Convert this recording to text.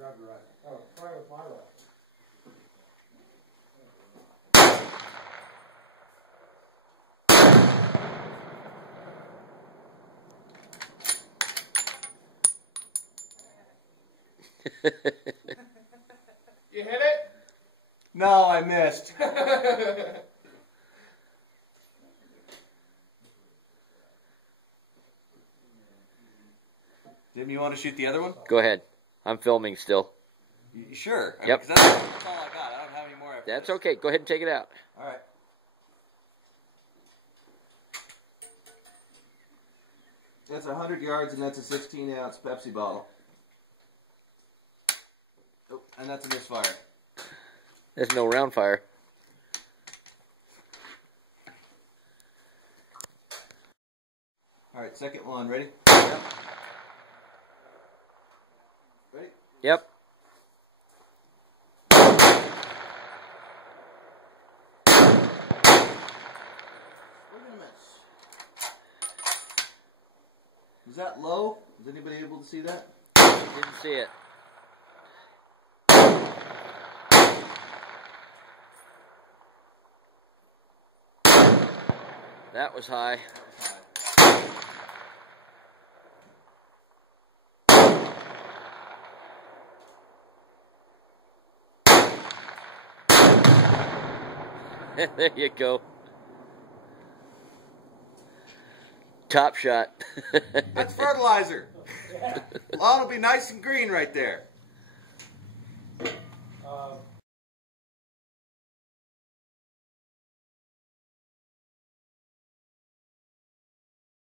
grab your rifle. Oh, try with my rifle. You hit it? No, I missed. Jim, you want to shoot the other one? Go ahead. I'm filming still. You sure? Yep. Because that's all I got. I don't have any more after That's this. okay. Go ahead and take it out. All right. That's 100 yards, and that's a 16-ounce Pepsi bottle. Oh, and that's a misfire. There's no round fire. All right, second one. Ready? Yep. Ready? Yep. We're gonna miss. Is that low? Is anybody able to see that? Didn't see it. That was high. There you go. Top shot. That's fertilizer. Lawn will be nice and green right there.